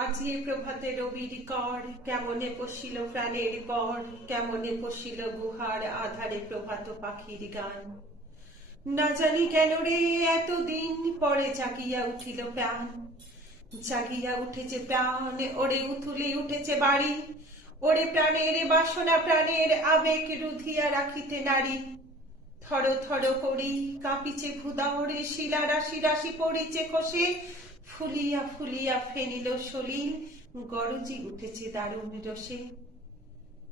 আজিয়ে প্রভাতে রবির কর কেমনে পশিল প্রাণের পর কেমনে পশিল গুহার আধারে প্রভাত পাখির গান? না জানি কেন রে, এতদিন পরে জাগিয়া উঠিল প্রাণ। জাগিয়া উঠেছে প্রাণ, ওরে উথুলে উঠেছে বাড়ি। ওরে প্রাণের বাসনা, প্রাণের আবেগ রুধিয়া রাখিতে নারী। থর থর করি, কাঁপিছে ভুদাওরে শিলা রাশি রাশি পড়িছে খসে। ফুলিয়া ফুলিয়া ফেনিল সলিল, গরজি উঠেছে দারুণ রসে।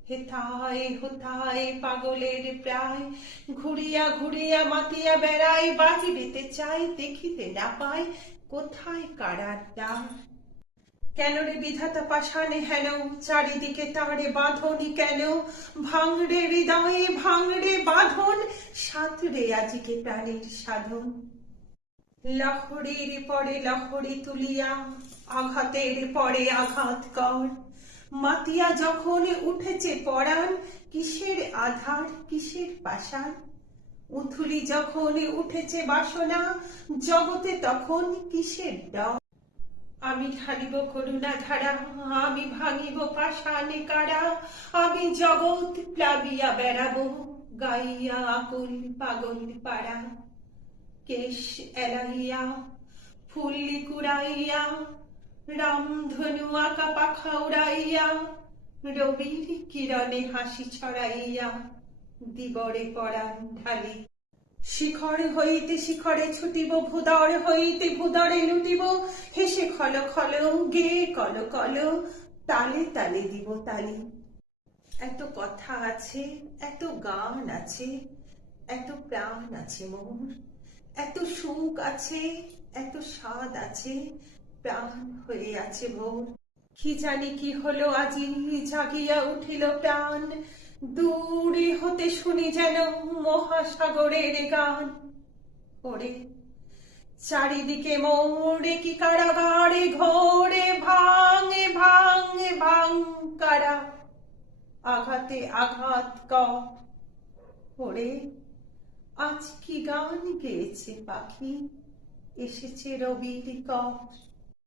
হেথায় হোথায় পাগলের প্রায়, ঘুরিয়া ঘুরিয়া মাতিয়া বেড়ায় বাজিবেতে চাই, দেখিতে না পায় কোথায় কারার দ্বার কেন রে বিধাতা পাষাণে হেন, চারিদিকে তারে বাঁধনি কেন? ভাঙড়ে হৃদয়ে ভাঙড়ে বাঁধন, সাঁতরে আজিকে প্রাণের সাধন। লহরীর পরে লহরী তুলিয়া, আঘাতের পরে আঘাত কর। মাতিয়া যখন উঠেছে পরাণ, কিসের আধার, কিসের পাষাণ? উথুলি যখন উঠেছে বাসনা, জগতে তখন কিসের ডর আমি ঢালিব করুণা ধারা আমি ভাঙিব পাষাণে কারা, আমি জগৎ প্লাবিয়া বেড়াবো, গাইয়া আকুল পাগল পাড়া। কেশ এলাইয়া, ফুল্লি কুড়াইয়া, রামধনু আঁকা পাখা উড়াইয়া, রবির কিরণে হাসি ছড়াইয়া, দিবরে পরাণ ঢালি। শিখর হইতে শিখরে ছুটিব, ভুদর হইতে ভুদরে লুটিব, হেসে খল খল গে কল কল তালে তালে দিব তালি। এত কথা আছে, এত গান আছে, এত প্রাণ আছে মোর। এত সুখ আছে, এত স্বাদ আছে, প্রাণ হয়ে আছে ভোর। কি জানি কি হলো আজি, জাগিয়া উঠিল প্রাণ। দূরে হতে শুনি যেন মহাসাগরের গান। ওরে, চারিদিকে মোরে কি কারাগারে ঘোরে ভাঙে ভাঙে, ভাঙ কারা। আঘাতে আঘাত ক। ওরে আজ কি গান গেয়েছে পাখি এসেছে রবির কর